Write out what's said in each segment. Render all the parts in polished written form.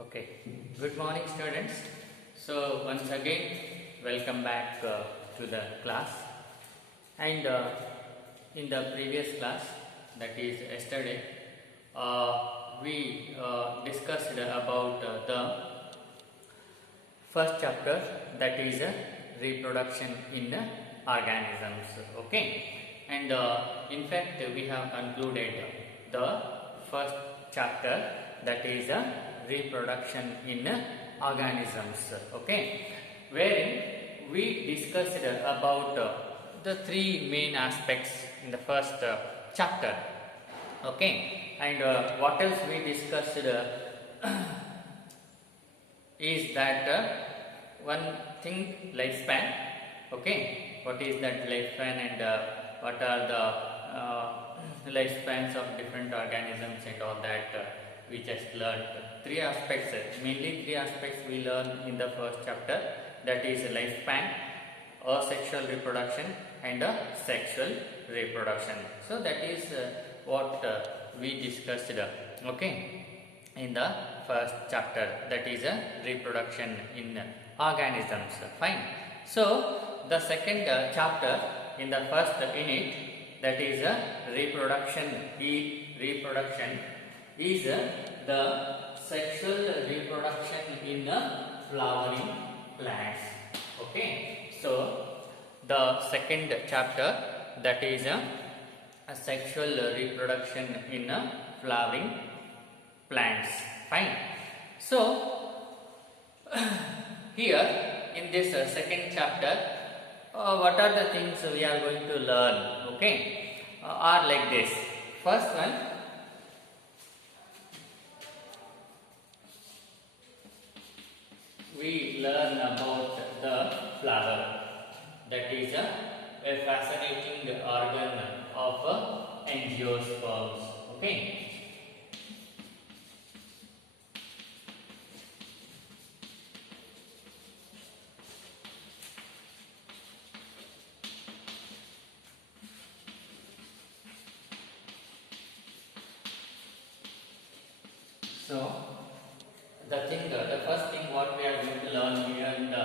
Okay, good morning students. So once again welcome back to the class, and in the previous class, that is yesterday, we discussed about the first chapter, that is reproduction in organisms. Okay, and in fact we have concluded the first chapter, that is reproduction in organisms. Okay, wherein we discussed about the three main aspects in the first chapter. Okay, and what else we discussed is that one thing, lifespan. Okay, what is that lifespan, and what are the lifespans of different organisms and all that we just learned. Three aspects, mainly three aspects we learned in the first chapter, that is lifespan, asexual reproduction and sexual reproduction. So that is what we discussed, okay, in the first chapter, that is reproduction in organisms. Fine. So the second chapter in the first unit, that is reproduction is the sexual reproduction in flowering plants. Okay, so the second chapter, that is a sexual reproduction in flowering plants. Fine. So here in this second chapter, what are the things we are going to learn? Okay, are like this. First one, we learn about the flower, that is a fascinating organ of angiosperms. Okay, so the first thing what we are going to learn here in the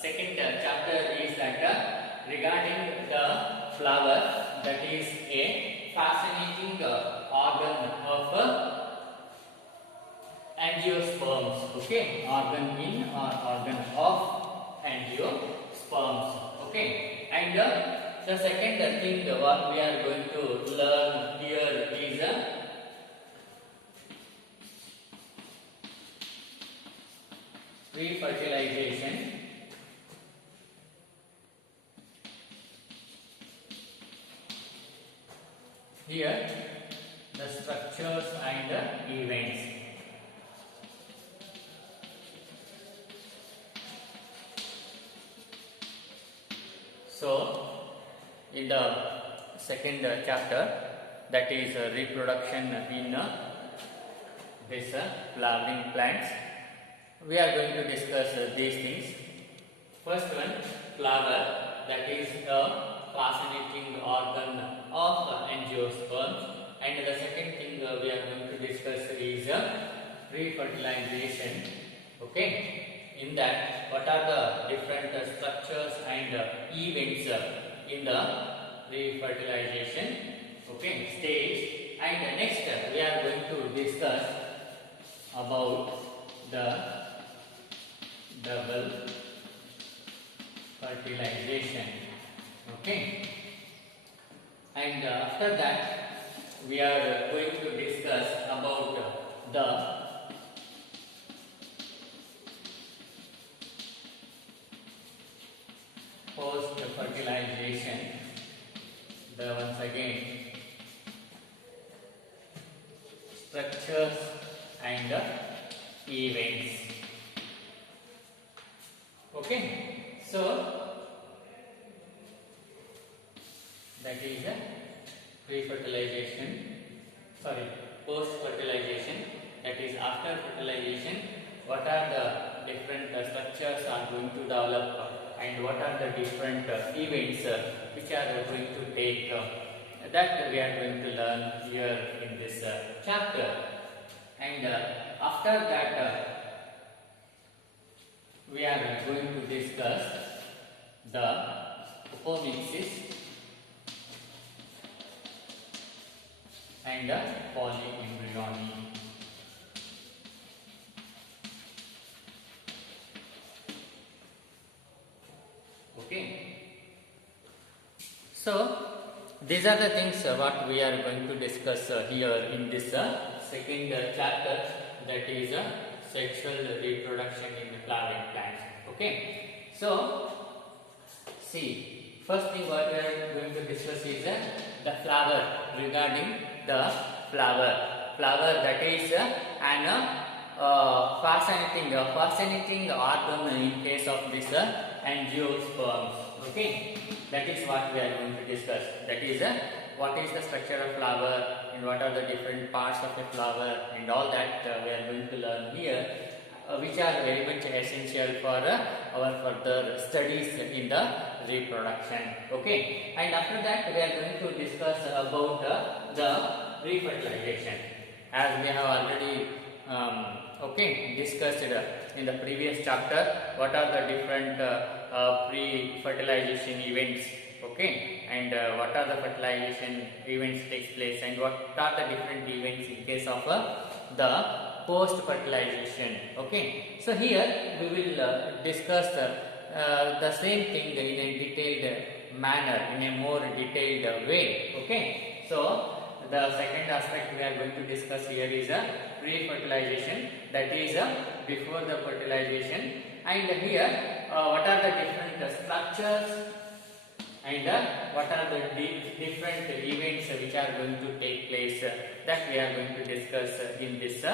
second chapter is that regarding the flower, that is a fascinating organ of angiosperms. Okay, organ in or organ of angiosperms. Okay, and the second thing what we are going to learn here is refertilization. Here the structures and the events. So in the second chapter, that is reproduction in this flowering plants, we are going to discuss these things. First one, flower, that is a fascinating organ of angiosperms, and the second thing we are going to discuss is refertilization. Okay, in that what are the different structures and events in the refertilization, okay, stage, and next we are going to discuss about the double fertilization. Okay, and after that we are going to discuss about the post fertilization, the once again structures and events. Okay, so that is pre-fertilization, sorry, post-fertilization, that is after fertilization, what are the different structures are going to develop and what are the different events which are going to take, that we are going to learn here in this chapter. And after that we are going to discuss the apomixis and the polyembryony. Okay. So these are the things what we are going to discuss here in this second chapter, that is sexual reproduction in flowering plants. Okay. So see, first thing what we are going to discuss is the flower, regarding the flower that is an fascinating organ in case of this angiosperms. Okay, that is what we are going to discuss. That is what is the structure of flower and what are the different parts of a flower and all that we are going to learn here, which are very much essential for our further studies in the reproduction. Okay, and after that we are going to discuss about the refertilization, as we have already discussed in the previous chapter what are the different pre-fertilization events, okay, and what are the fertilization events takes place and what are the different events in case of the post-fertilization. Okay, so here we will discuss the same thing in a detailed manner, in a more detailed way. Okay, so the second aspect we are going to discuss here is pre-fertilization, that is before the fertilization, and here what are the different structures and what are the different events which are going to take place, that we are going to discuss in this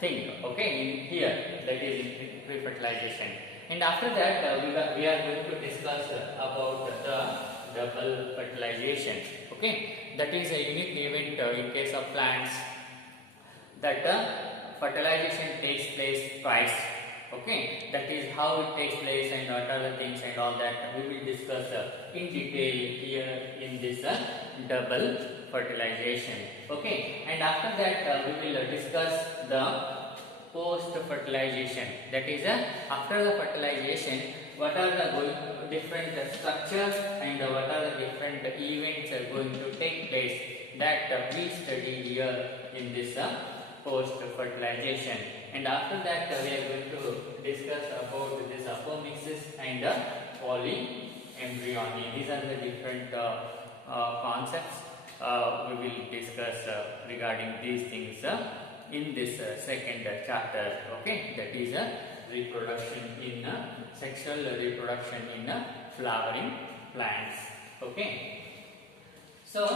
thing, okay, in here, that is in pre-fertilization. And after that we are going to discuss about the double fertilization. Okay, that is a unique event in case of plants, that fertilization takes place twice. Okay, that is how it takes place and what are the things and all that we will discuss in detail here in this double fertilization. Okay, and after that we will discuss the post fertilization, that is after the fertilization what are the different structures and what are the different events going to take place, that we study here in this post fertilization. And after that we are going to discuss about this apomixis and polyembryony. These are the different concepts we will discuss regarding these things in this second chapter. Okay, that is reproduction in sexual reproduction in flowering plants. Okay, so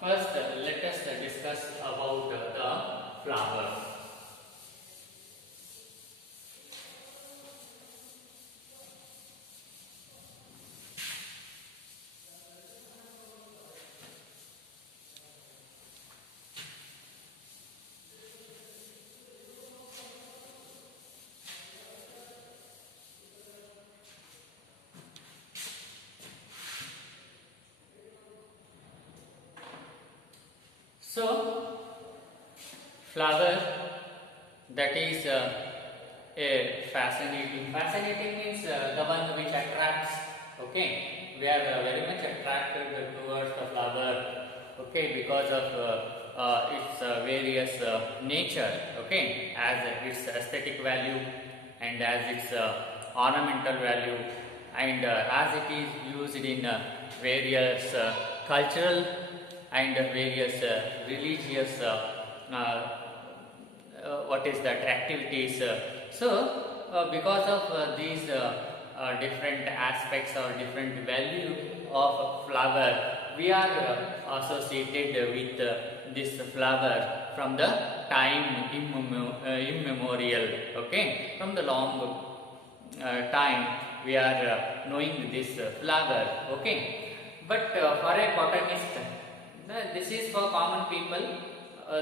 first let us discuss about the flower. So, flower, that is a fascinating. Fascinating means the one which attracts. Okay, we are very much attracted towards the flower. Okay, because of its various nature. Okay, as its aesthetic value and as its ornamental value, and as it is used in various cultural and various religious what is that activities. So because of these different aspects or different value of flower, we are associated with this flower from the time immemorial. Okay, from the long time we are knowing this flower. Okay, but for a botanist, this is for common people,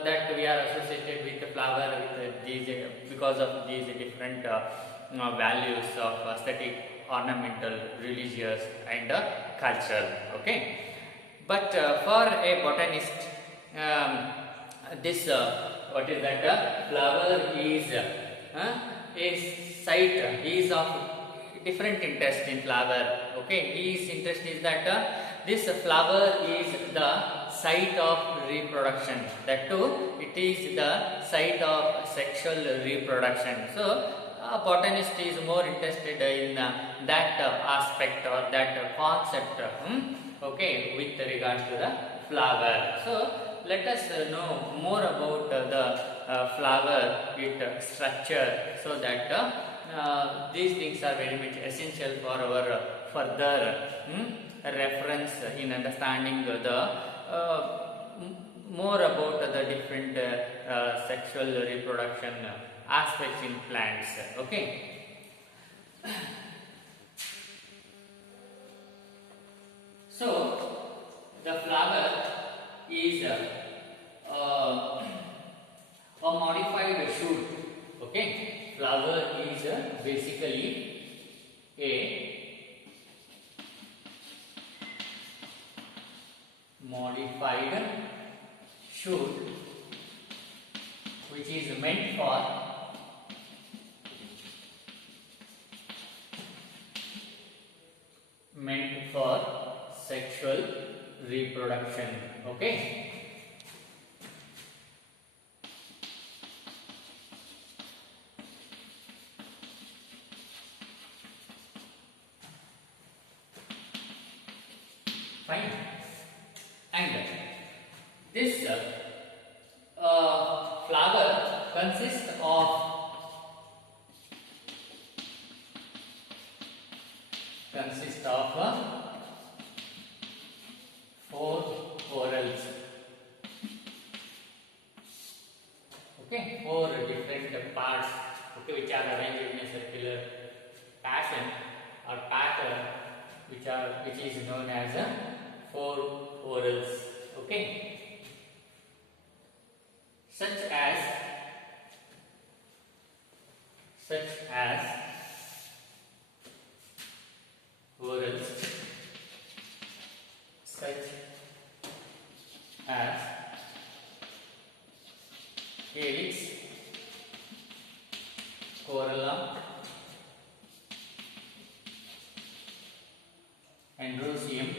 that we are associated with the flower with these because of these different values of aesthetic, ornamental, religious and cultural. Okay, but for a botanist, this what is that flower is site he is of different interest in flower. Okay, his interest is that this flower is the site of reproduction. That too, it is the site of sexual reproduction. So, a botanist is more interested in that aspect or that concept. Okay, with regards to the flower. So, let us know more about the flower, its structure, so that these things are very much essential for our further reference in understanding the more about the different sexual reproduction aspects in plants. Okay. So the flower is a modified shoot. Okay, flower is basically a modified shoot which is meant for sexual reproduction. Okay. Fine. And this flower consists of four whorls. Okay, four different parts. Okay, which are arranged in a circular fashion or pattern, which is known as a four whorls. Okay, such as whorls, such as calyx, corolla, androecium,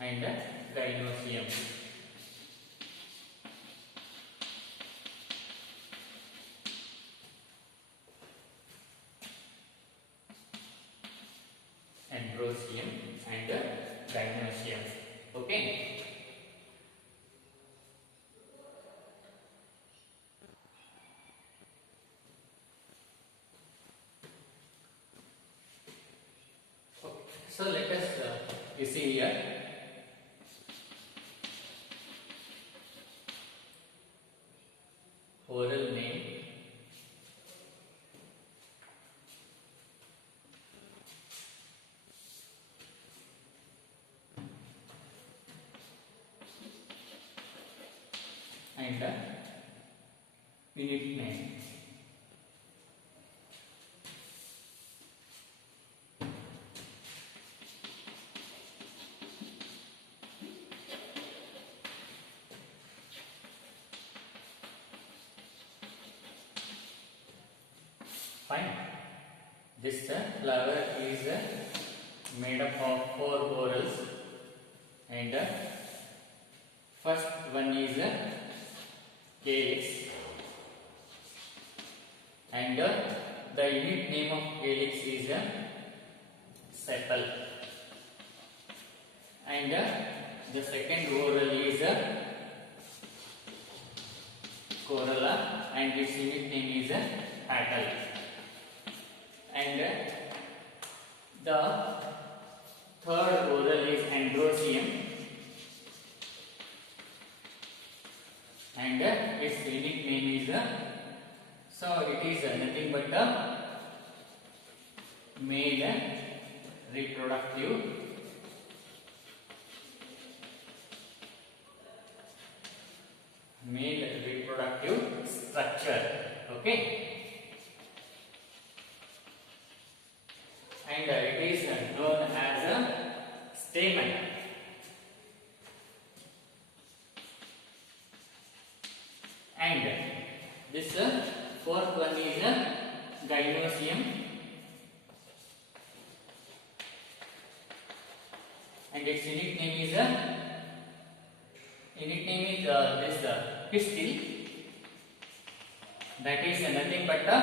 and gynoecium. Androecium and gynoecium. Okay. So let us you see here whorl name, and unit name. Fine. This flower is made up of four whorls, and first one is calyx, and the unit name of calyx is sepal, and the second whorl is corolla, and its unit name is petal, and the third whorl is androecium, and its unit name is so it is nothing but the male reproductive structure. Okay, and it is known as a stamen. And This fourth one is gynosium, and its unit name is this pistil. That is nothing but a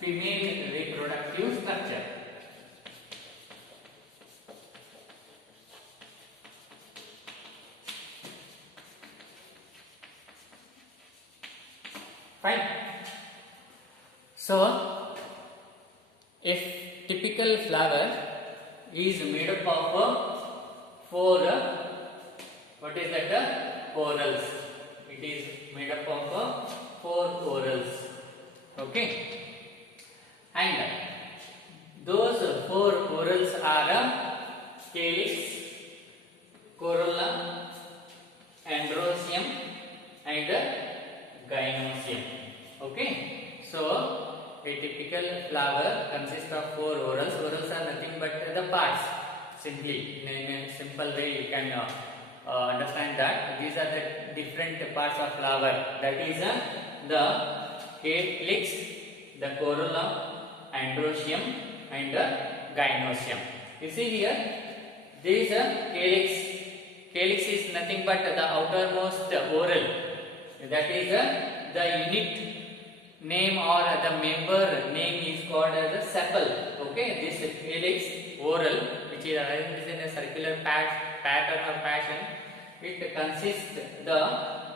female reproductive structure. Fine. So, a typical flower is made up of four, what is that? Corals. It is made up of four corals. Okay. And those four corals are calyx, corolla, androecium, and gynosium. Okay. So, a typical flower consists of four whorls. Whorls are nothing but the parts. Simply, in a simple way, you can understand that these are the different parts of flower. That is the calyx, the corolla, androecium, and gynosium. You see here, there is a calyx. Calyx is nothing but the outermost whorl. That is the unit name or the member name is called as a sepal. Okay, this calyx whorl, which is arranged in a circular pattern or fashion, it consists the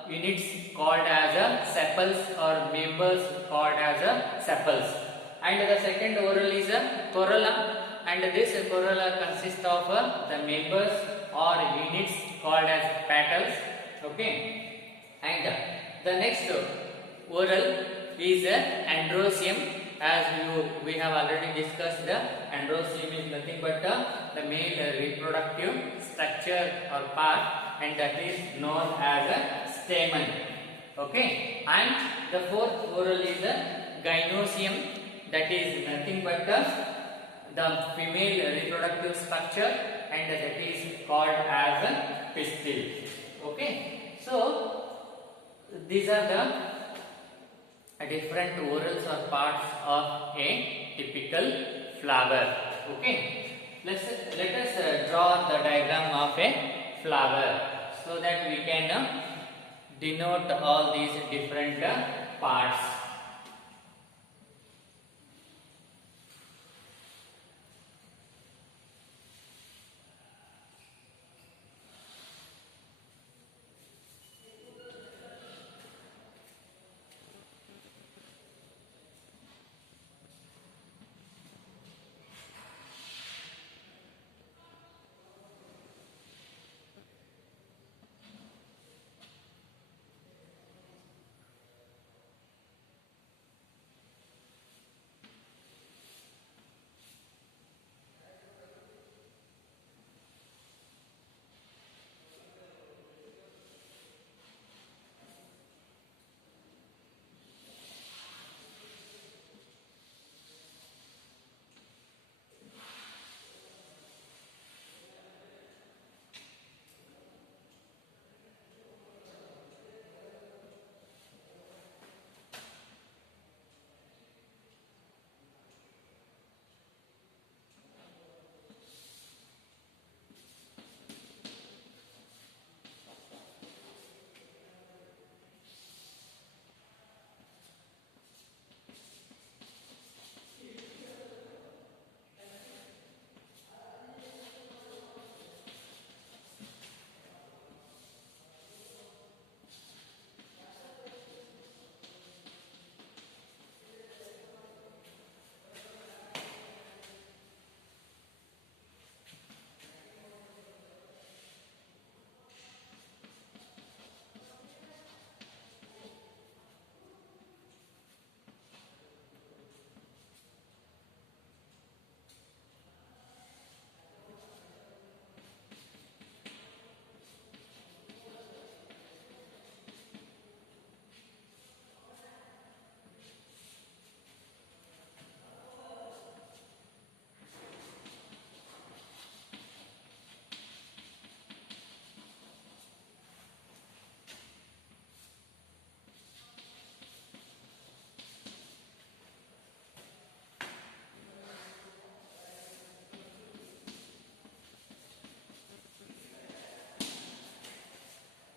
units called as a sepals or members called as a sepals. And the second whorl is a corolla, and this corolla consists of the members or units called as petals. Okay, and the next whorl is androecium. As we have already discussed, the androecium is nothing but the male reproductive structure or part, and that is known as a stamen. Okay, and the fourth whorl is gynosium. That is nothing but the female reproductive structure, and that is called as a pistil. Okay, so these are the different whorls or parts of a typical flower. Okay, let us draw the diagram of a flower so that we can denote all these different parts.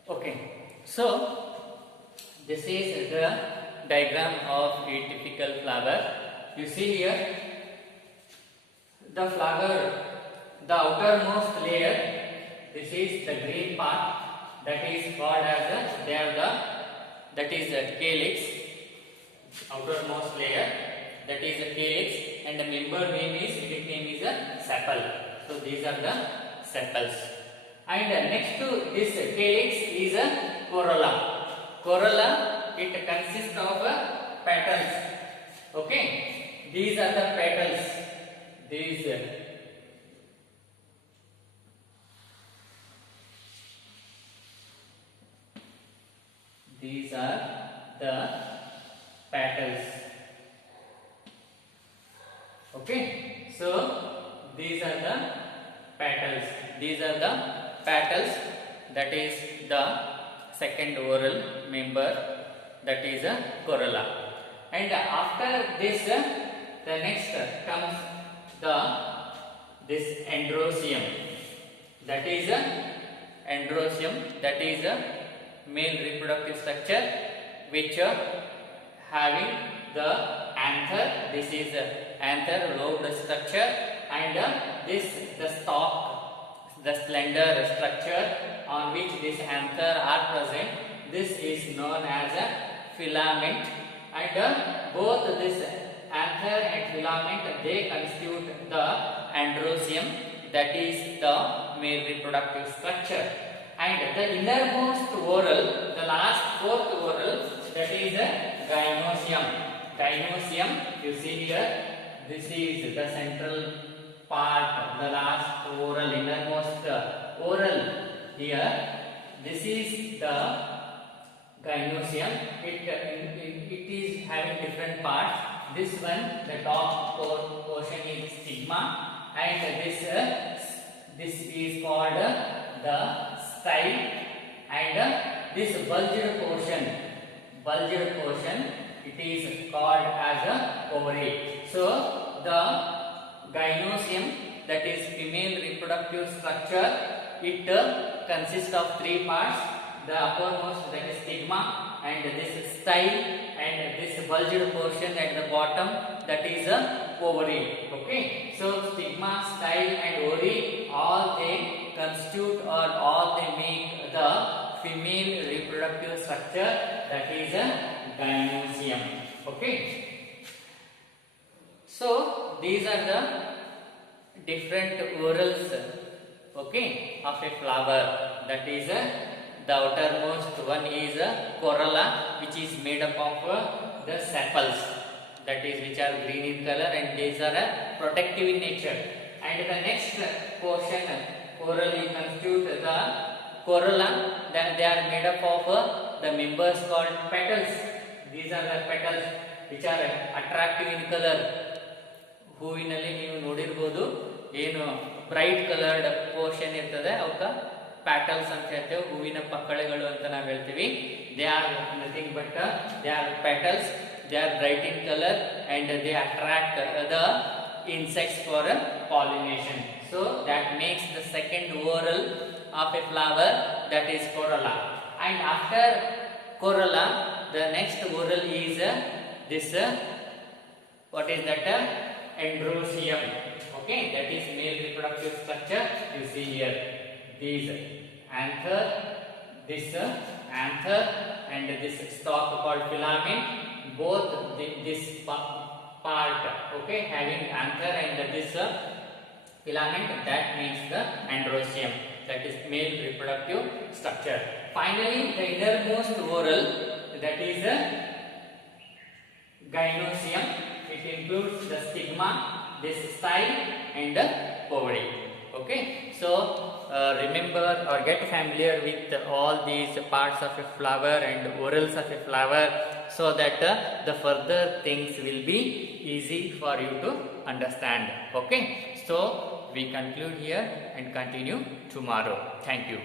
Okay, so this is the diagram of a typical flower. You see here the flower, the outermost layer, this is the green part, that is called as that is the calyx, outermost layer, that is the calyx, and the member name is a sepal. So these are the sepals. And next to this calyx is a corolla. Corolla, it consists of petals. Okay, these are the petals. These are the petals. Okay, so these are the petals. These are the petals. That is the second oral member. That is a corolla. And after this, the next comes this androecium. That is a androecium. That is a male reproductive structure which having the anther. This is anther lobed structure, and this the stalk, the slender structure on which this anther are present. This is known as a filament, and both this anther and filament, they constitute the androecium, that is the male reproductive structure. And the innermost whorl, the last fourth whorl, that is a gynoecium. Gynoecium, you see here, this is the central part, the last whorl, innermost whorl here. This is the gynoecium. It is having different parts. This one, the top portion is stigma, and this is called the style, and this bulged portion, it is called as a ovary. So the gynoecium, that is female reproductive structure, it consists of three parts: the uppermost, that is stigma, and this style, and this bulged portion at the bottom, that is a ovary. Okay, so stigma, style, and ovary, all they constitute or all they make the female reproductive structure, that is a gynoecium. Okay, so these are the different whorls, okay, of a flower. That is the outermost one is a corolla, which is made up of the sepals, that is which are green in color, and these are protective in nature. And the next portion, orally constitute the corolla, then they are made up of the members called petals. These are the petals which are attractive in color. ಹೂವಿನಲ್ಲಿ ನೀವು ನೋಡಿರಬಹುದು, ಏನು bright coloured portion ಇರ್ತದೆ ಅವಕ್ಕ ಪ್ಯಾಟಲ್ಸ್ ಅಂತ ಹೇಳ್ತೇವೆ, ಹೂವಿನ ಪಕ್ಕಳೆಗಳು ಅಂತ ನಾವು ಹೇಳ್ತೀವಿ. They are nothing but they are petals. They are bright in color and they attract the insects for pollination. So that makes the second whorl of a flower, that is corolla. And after corolla, the next whorl is this what is that? Androecium. Okay, that is male reproductive structure. You see here these anther, this anther, and this stalk called filament. Both this part, okay, having anther and this filament, that means the androecium, that is male reproductive structure. Finally, the innermost whorl, that is gynoecium. It includes the stigma, this style, and the ovary. Okay, so remember or get familiar with all these parts of a flower and whorls of a flower, so that the further things will be easy for you to understand. Okay, so we conclude here and continue tomorrow. Thank you.